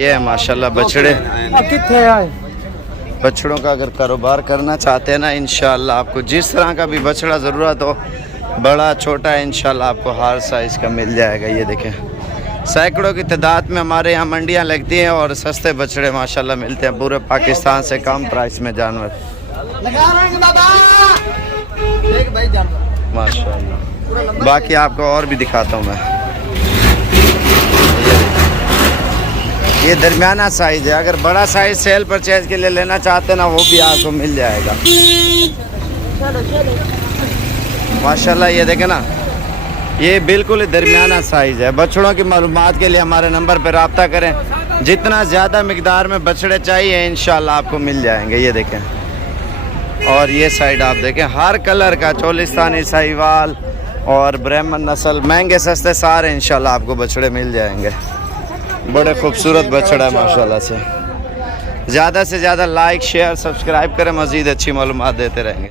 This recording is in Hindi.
ये है माशाल्लाह बछड़े। बछड़ों का अगर कारोबार करना चाहते हैं ना, इंशाल्लाह आपको जिस तरह का भी बछड़ा ज़रूरत हो, बड़ा छोटा है, इंशाल्लाह आपको हर साइज़ का मिल जाएगा। ये देखें, सैकड़ों की तादाद में हमारे यहाँ मंडियाँ लगती हैं और सस्ते बछड़े माशाल्लाह मिलते हैं पूरे पाकिस्तान से कम प्राइस में जानवर माशाल्लाह। बाकी आपको और भी दिखाता हूँ मैं। ये दरमियाना साइज़ है, अगर बड़ा साइज़ सेल परचेज के लिए लेना चाहते हैं ना, वो भी आपको मिल जाएगा माशाल्लाह। ये देखें ना, ये बिल्कुल दरमियाना साइज़ है। बछड़ों की मालूमात के लिए हमारे नंबर पर रब्ता करें, जितना ज़्यादा मिकदार में बछड़े चाहिए इंशाल्लाह आपको मिल जाएंगे। ये देखें, और ये साइड आप देखें, हर कलर का चोलिस्तानी, साहिवाल और ब्राह्मण नस्ल, महंगे सस्ते सारे इंशाल्लाह आपको बछड़े मिल जाएंगे। बड़े खूबसूरत बछड़ा है माशाल्लाह से। ज़्यादा लाइक शेयर सब्सक्राइब करें, मज़ीद अच्छी मालूमात देते रहेंगे।